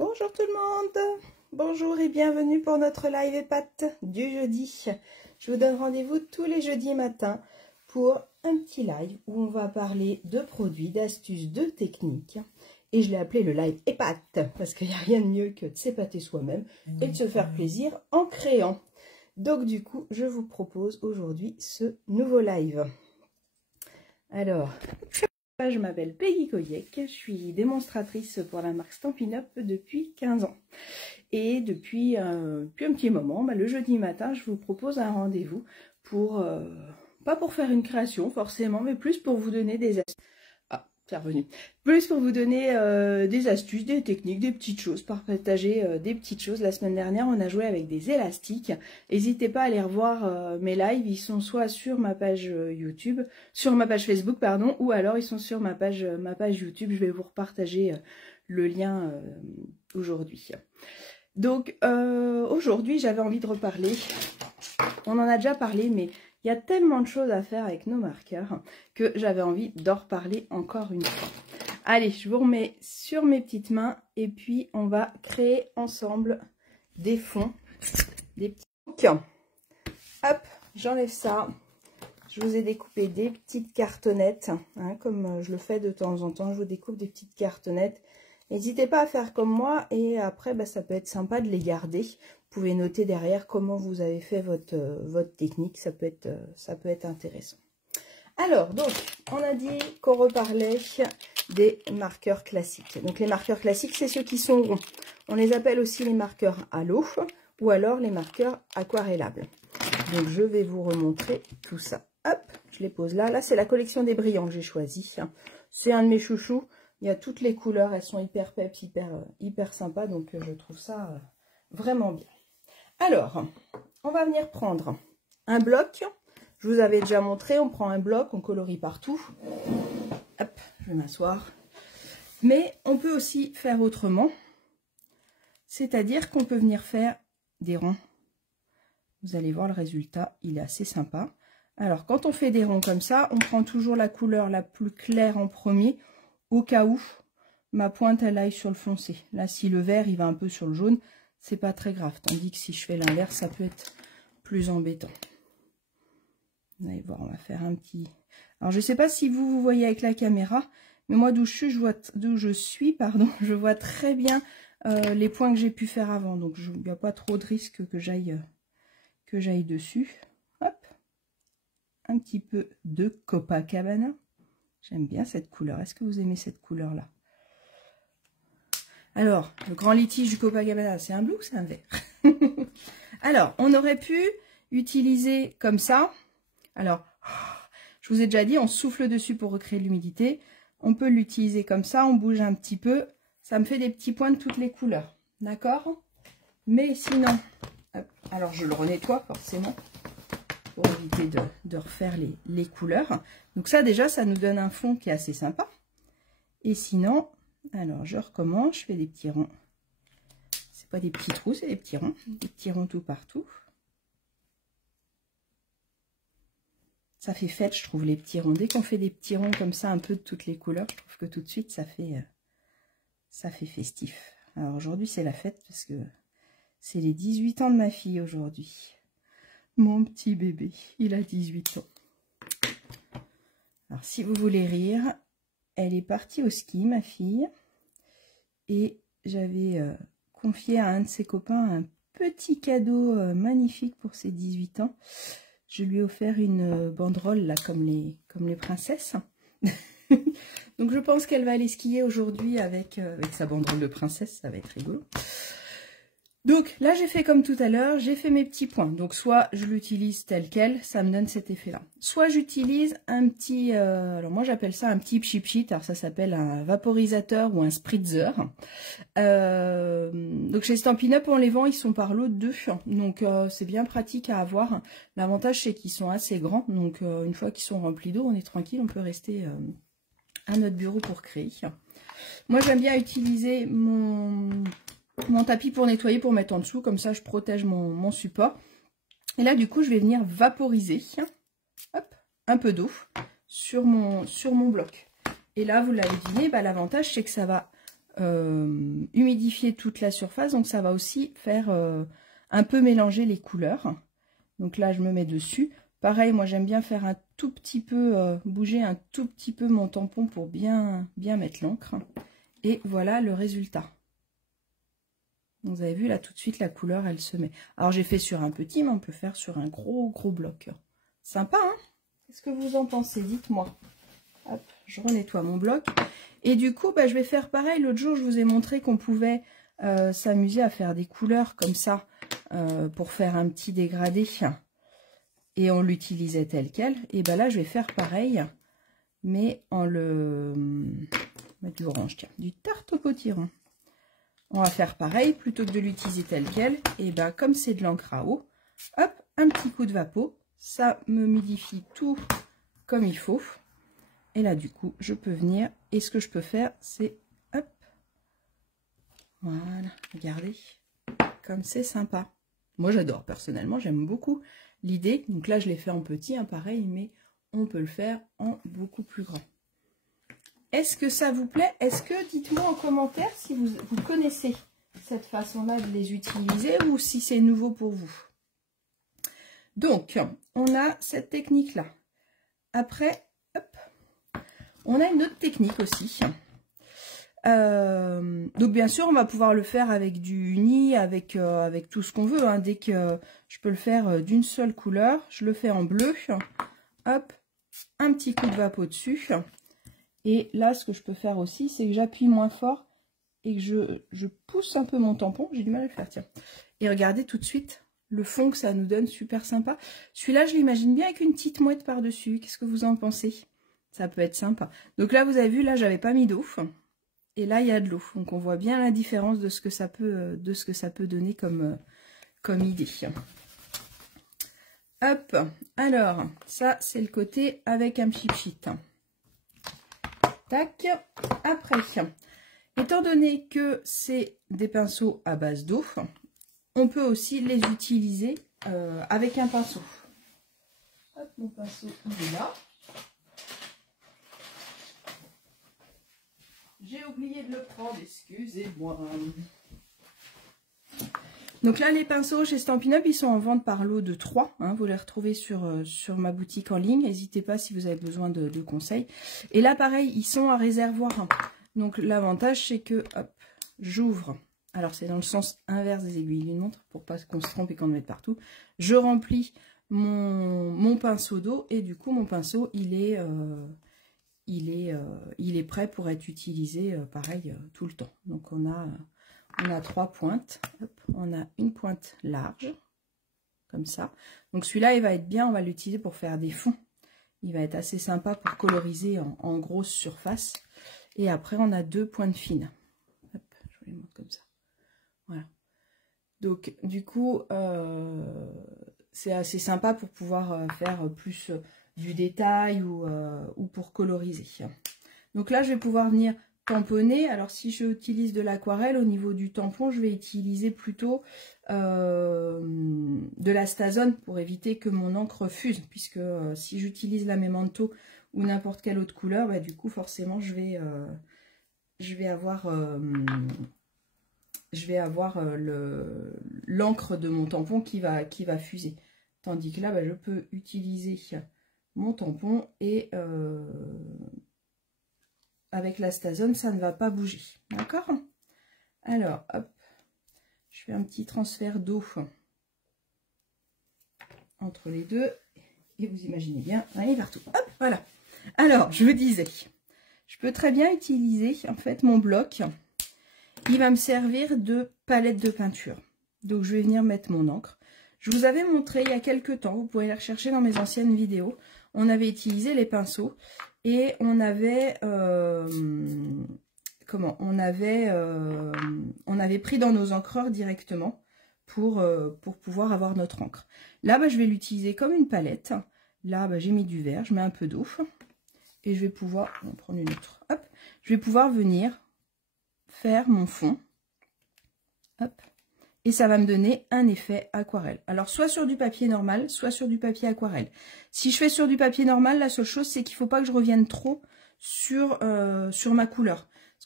Bonjour tout le monde, bonjour et bienvenue pour notre live EPAT du jeudi. Je vous donne rendez-vous tous les jeudis matins pour un petit live où on va parler de produits, d'astuces, de techniques. Et je l'ai appelé le live EPAT parce qu'il n'y a rien de mieux que de s'épater soi-même et de se faire plaisir en créant. Donc du coup, je vous propose aujourd'hui ce nouveau live. Alors, je m'appelle Peggy Koyek, je suis démonstratrice pour la marque Stampin' Up depuis 15 ans. Et depuis un petit moment, le jeudi matin, je vous propose un rendez-vous pour, pas pour faire une création forcément, mais plus pour vous donner des astuces. Ah, c'est revenu. Plus pour vous donner des astuces, des techniques, des petites choses, partager des petites choses. La semaine dernière, on a joué avec des élastiques. N'hésitez pas à aller revoir mes lives. Ils sont soit sur ma page YouTube, sur ma page Facebook, pardon, ou alors ils sont sur ma page YouTube. Je vais vous repartager le lien aujourd'hui. Donc, aujourd'hui, j'avais envie de reparler. On en a déjà parlé, mais il y a tellement de choses à faire avec nos marqueurs que j'avais envie d'en reparler encore une fois. Allez, je vous remets sur mes petites mains et puis on va créer ensemble des fonds, des petits. Hop, j'enlève ça. Je vous ai découpé des petites cartonnettes, hein, comme je le fais de temps en temps. Je vous découpe des petites cartonnettes. N'hésitez pas à faire comme moi et après, ça peut être sympa de les garder. Vous pouvez noter derrière comment vous avez fait votre technique. Ça peut être intéressant. Alors, donc, on a dit qu'on reparlait des marqueurs classiques. Donc, les marqueurs classiques, c'est ceux qui sont ronds. On les appelle aussi les marqueurs à l'eau ou alors les marqueurs aquarellables. Donc, je vais vous remontrer tout ça. Hop, je les pose là. Là, c'est la collection des brillants que j'ai choisi. C'est un de mes chouchous. Il y a toutes les couleurs. Elles sont hyper peps, hyper sympas. Donc, je trouve ça vraiment bien. Alors, on va venir prendre un bloc. Je vous avais déjà montré, on prend un bloc, on colorie partout. Hop, je vais m'asseoir. Mais on peut aussi faire autrement. C'est-à-dire qu'on peut venir faire des ronds. Vous allez voir le résultat, il est assez sympa. Alors, quand on fait des ronds comme ça, on prend toujours la couleur la plus claire en premier, au cas où ma pointe, elle aille sur le foncé. Là, si le vert, il va un peu sur le jaune, c'est pas très grave. Tandis que si je fais l'inverse, ça peut être plus embêtant. Vous allez voir, on va faire un petit... Alors, je ne sais pas si vous voyez avec la caméra, mais moi, d'où je suis, je vois très bien les points que j'ai pu faire avant. Donc, il n'y a pas trop de risque que j'aille dessus. Hop, un petit peu de Copacabana. J'aime bien cette couleur. Est-ce que vous aimez cette couleur-là? Alors, le grand litige du Copacabana, c'est un bleu ou c'est un vert? Alors, on aurait pu utiliser comme ça. Alors, je vous ai déjà dit, on souffle dessus pour recréer de l'humidité. On peut l'utiliser comme ça, on bouge un petit peu. Ça me fait des petits points de toutes les couleurs. D'accord? Mais sinon, hop, alors je le renettoie forcément pour éviter de refaire les couleurs. Donc ça, déjà, ça nous donne un fond qui est assez sympa. Et sinon, alors je recommence, je fais des petits ronds. C'est pas des petits trous, c'est des petits ronds. Des petits ronds tout partout. Ça fait fête, je trouve, les petits ronds. Dès qu'on fait des petits ronds comme ça, un peu de toutes les couleurs, je trouve que tout de suite, ça fait festif. Alors aujourd'hui, c'est la fête parce que c'est les 18 ans de ma fille aujourd'hui. Mon petit bébé, il a 18 ans. Alors, si vous voulez rire, elle est partie au ski, ma fille. Et j'avais confié à un de ses copains un petit cadeau magnifique pour ses 18 ans. Je lui ai offert une banderole, là, comme les princesses. Donc, je pense qu'elle va aller skier aujourd'hui avec sa banderole de princesse. Ça va être rigolo. Donc, là, j'ai fait comme tout à l'heure. J'ai fait mes petits points. Donc, soit je l'utilise tel quel, ça me donne cet effet-là. Soit j'utilise un petit... alors, moi, j'appelle ça un petit pchit-pchit. Alors, ça s'appelle un vaporisateur ou un spritzer. Donc, chez Stampin' Up, on les vend. Ils sont par lot 2. Donc, c'est bien pratique à avoir. L'avantage, c'est qu'ils sont assez grands. Donc, une fois qu'ils sont remplis d'eau, on est tranquille. On peut rester à notre bureau pour créer. Moi, j'aime bien utiliser mon tapis pour nettoyer, pour mettre en dessous. Comme ça, je protège mon support. Et là, du coup, je vais venir vaporiser hop, un peu d'eau sur mon bloc. Et là, vous l'avez deviné, l'avantage, c'est que ça va humidifier toute la surface. Donc ça va aussi faire un peu mélanger les couleurs. Donc là, je me mets dessus. Pareil, moi j'aime bien faire un tout petit peu, bouger un tout petit peu mon tampon pour bien mettre l'encre. Et voilà le résultat. Vous avez vu là tout de suite la couleur elle se met. Alors j'ai fait sur un petit, mais on peut faire sur un gros bloc. Sympa, hein? Qu'est-ce que vous en pensez? Dites-moi. Hop, je renettoie mon bloc. Et du coup, bah, je vais faire pareil. L'autre jour, je vous ai montré qu'on pouvait s'amuser à faire des couleurs comme ça pour faire un petit dégradé. Et on l'utilisait tel quel. Et ben là, je vais faire pareil, mais en le... mettre du orange, tiens, du tarte au potiron. On va faire pareil, plutôt que de l'utiliser tel quel. Et ben comme c'est de l'encre à eau, hop, un petit coup de vapeau. Ça me humidifie tout comme il faut. Et là, du coup, je peux venir. Et ce que je peux faire, c'est... hop. Voilà, regardez. Comme c'est sympa. Moi, j'adore. Personnellement, j'aime beaucoup l'idée. Donc là, je l'ai fait en petit, hein, pareil. Mais on peut le faire en beaucoup plus grand. Est-ce que ça vous plaît? Est-ce que, dites-moi en commentaire si vous connaissez cette façon-là de les utiliser ou si c'est nouveau pour vous. Donc, on a cette technique-là. Après, hop, on a une autre technique aussi. Donc, bien sûr, on va pouvoir le faire avec du uni, avec tout ce qu'on veut. Hein. Dès que je peux le faire d'une seule couleur, je le fais en bleu. Hop, un petit coup de vapeau dessus. Et là, ce que je peux faire aussi, c'est que j'appuie moins fort et que je pousse un peu mon tampon. J'ai du mal à le faire, tiens. Et regardez tout de suite le fond que ça nous donne, super sympa. Celui-là, je l'imagine bien avec une petite mouette par-dessus. Qu'est-ce que vous en pensez? Ça peut être sympa. Donc là, vous avez vu, là, j'avais pas mis d'eau. Et là, il y a de l'eau. Donc, on voit bien la différence de ce que ça peut, donner comme idée. Hop. Alors, ça, c'est le côté avec un pchit. Tac. Après, étant donné que c'est des pinceaux à base d'eau, on peut aussi les utiliser avec un pinceau. Hop, mon pinceau, il est là. J'ai oublié de le prendre, excusez-moi. Donc là, les pinceaux chez Stampin' Up, ils sont en vente par lot de 3. Hein, vous les retrouvez sur ma boutique en ligne. N'hésitez pas si vous avez besoin de conseils. Et là, pareil, ils sont à réservoir. Donc l'avantage, c'est que, hop, j'ouvre. Alors, c'est dans le sens inverse des aiguilles d'une montre, pour pas qu'on se trompe et qu'on le mette partout. Je remplis mon pinceau d'eau et du coup, mon pinceau, il est prêt pour être utilisé, pareil, tout le temps. Donc, on a 3 pointes. Hop, on a une pointe large, comme ça. Donc, celui-là, il va être bien. On va l'utiliser pour faire des fonds. Il va être assez sympa pour coloriser en grosse surface. Et après, on a 2 pointes fines. Hop, je vous les montre comme ça. Voilà. Donc, du coup, c'est assez sympa pour pouvoir faire plus du détail ou pour coloriser. Donc là, je vais pouvoir venir tamponner. Alors, si j'utilise de l'aquarelle, au niveau du tampon, je vais utiliser plutôt de la Stazone pour éviter que mon encre fuse. Puisque si j'utilise la Memento ou n'importe quelle autre couleur, bah, du coup, forcément, je vais avoir l'encre de mon tampon qui va fuser. Tandis que là, bah, je peux utiliser mon tampon et avec la Stazone, ça ne va pas bouger. D'accord? Alors, hop, je fais un petit transfert d'eau entre les deux. Et vous imaginez bien, allez partout. Hop, voilà. Alors, je vous disais, je peux très bien utiliser, en fait, mon bloc. Il va me servir de palette de peinture. Donc, je vais venir mettre mon encre. Je vous avais montré il y a quelques temps, vous pouvez les rechercher dans mes anciennes vidéos. On avait utilisé les pinceaux et on avait on avait pris dans nos encreurs directement pour pouvoir avoir notre encre. Là, bah, je vais l'utiliser comme une palette. Là, bah, j'ai mis du vert, je mets un peu d'eau et je vais pouvoir, on va prendre une autre. Hop, je vais pouvoir venir faire mon fond. Hop. Et ça va me donner un effet aquarelle. Alors, soit sur du papier normal, soit sur du papier aquarelle. Si je fais sur du papier normal, la seule chose, c'est qu'il ne faut pas que je revienne trop sur ma couleur. Parce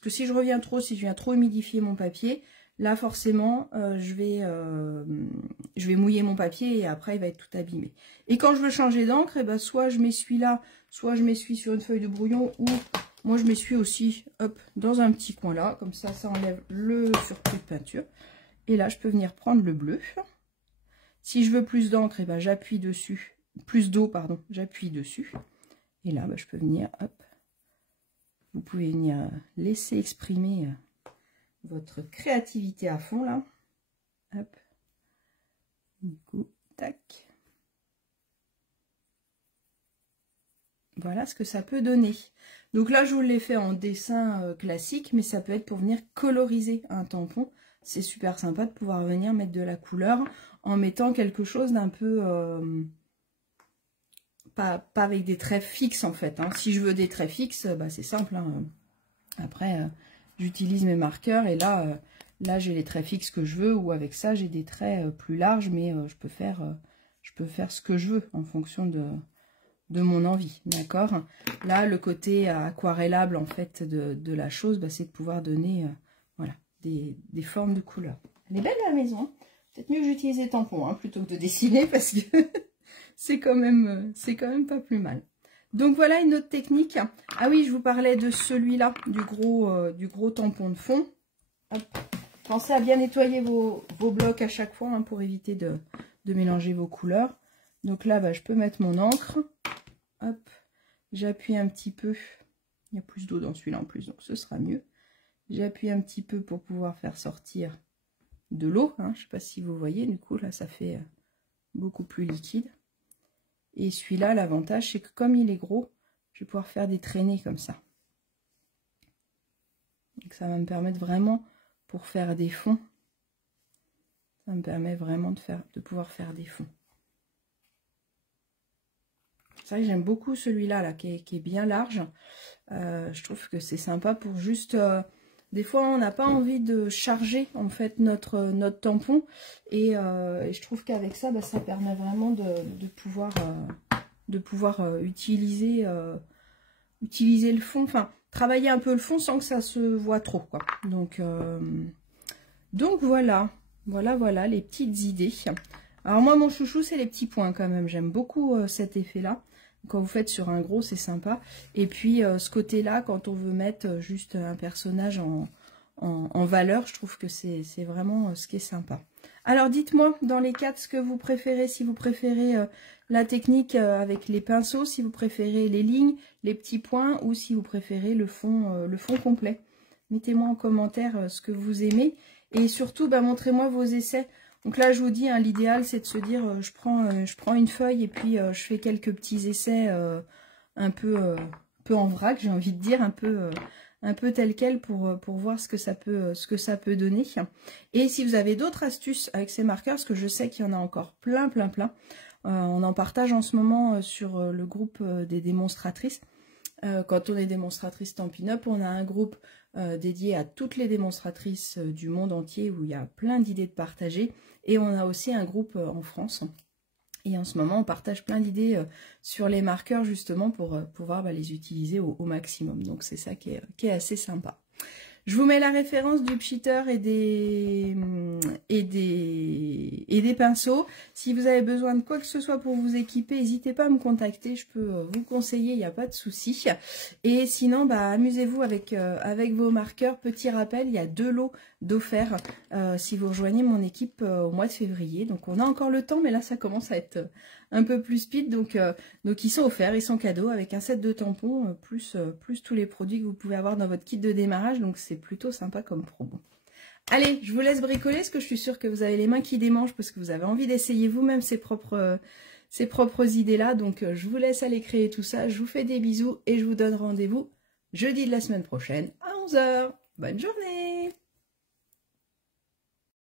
que si je reviens trop, si je viens trop humidifier mon papier, là forcément je vais mouiller mon papier et après il va être tout abîmé. Et quand je veux changer d'encre, ben, soit je m'essuie là, soit je m'essuie sur une feuille de brouillon, ou moi je m'essuie aussi hop, dans un petit coin là, comme ça enlève le surplus de peinture. Et là je peux venir prendre le bleu. Si je veux plus d'encre, ben, j'appuie dessus, plus d'eau pardon, j'appuie dessus. Et là ben, je peux venir, hop, vous pouvez venir laisser exprimer votre créativité à fond là. Hop. Du coup, tac. Voilà ce que ça peut donner. Donc là, je vous l'ai fait en dessin classique, mais ça peut être pour venir coloriser un tampon. C'est super sympa de pouvoir venir mettre de la couleur en mettant quelque chose d'un peu... pas avec des traits fixes en fait. Hein. Si je veux des traits fixes, bah, c'est simple. Hein. Après, j'utilise mes marqueurs et là, j'ai les traits fixes que je veux, ou avec ça, j'ai des traits plus larges, mais je peux faire ce que je veux en fonction de mon envie, d'accord. Là, le côté aquarellable en fait de la chose, bah, c'est de pouvoir donner voilà, des formes de couleurs. Elle est belle la maison. Peut-être mieux que j'utilise les tampons hein, plutôt que de dessiner parce que c'est quand même pas plus mal. Donc voilà une autre technique. Ah oui, je vous parlais de celui-là, du gros tampon de fond. Hop. Pensez à bien nettoyer vos blocs à chaque fois hein, pour éviter de mélanger vos couleurs. Donc là, bah, je peux mettre mon encre. Hop, j'appuie un petit peu. Il y a plus d'eau dans celui-là en plus, donc ce sera mieux. J'appuie un petit peu pour pouvoir faire sortir de l'eau. Hein. Je ne sais pas si vous voyez, du coup, là, ça fait beaucoup plus liquide. Et celui-là, l'avantage, c'est que comme il est gros, je vais pouvoir faire des traînées comme ça. Donc ça va me permettre vraiment, pour faire des fonds, ça me permet vraiment de pouvoir faire des fonds. C'est vrai que j'aime beaucoup celui-là, là, qui est bien large. Je trouve que c'est sympa pour juste... des fois, on n'a pas envie de charger, en fait, notre tampon. Et je trouve qu'avec ça, bah, ça permet vraiment de pouvoir utiliser le fond. Enfin, travailler un peu le fond sans que ça se voit trop, quoi. Donc voilà. Voilà les petites idées. Alors moi, mon chouchou, c'est les petits points quand même. J'aime beaucoup cet effet-là. Quand vous faites sur un gros, c'est sympa. Et puis, ce côté-là, quand on veut mettre juste un personnage en valeur, je trouve que c'est vraiment ce qui est sympa. Alors, dites-moi dans les 4 ce que vous préférez. Si vous préférez la technique avec les pinceaux, si vous préférez les lignes, les petits points, ou si vous préférez le fond complet. Mettez-moi en commentaire ce que vous aimez. Et surtout, bah, montrez-moi vos essais. Donc là, je vous dis, hein, l'idéal, c'est de se dire, je prends une feuille et puis je fais quelques petits essais un peu en vrac, j'ai envie de dire, un peu tel quel pour voir ce que ça peut donner. Et si vous avez d'autres astuces avec ces marqueurs, parce que je sais qu'il y en a encore plein. On en partage en ce moment sur le groupe des démonstratrices. Quand on est démonstratrice Stampin' Up, on a un groupe dédié à toutes les démonstratrices du monde entier où il y a plein d'idées de partager. Et on a aussi un groupe en France. Et en ce moment, on partage plein d'idées sur les marqueurs justement pour pouvoir les utiliser au maximum. Donc c'est ça qui est assez sympa. Je vous mets la référence du pchitter et des pinceaux. Si vous avez besoin de quoi que ce soit pour vous équiper, n'hésitez pas à me contacter. Je peux vous conseiller, il n'y a pas de souci. Et sinon, bah, amusez-vous avec vos marqueurs. Petit rappel, il y a 2 lots d'offerts si vous rejoignez mon équipe au mois de février. Donc on a encore le temps, mais là ça commence à être un peu plus speed. Donc ils sont offerts, ils sont cadeaux avec un set de tampons plus tous les produits que vous pouvez avoir dans votre kit de démarrage. Donc c'est plutôt sympa comme promo. Allez, je vous laisse bricoler parce que je suis sûre que vous avez les mains qui démangent parce que vous avez envie d'essayer vous-même ces propres idées-là. Donc je vous laisse aller créer tout ça. Je vous fais des bisous et je vous donne rendez-vous jeudi de la semaine prochaine à 11 h. Bonne journée!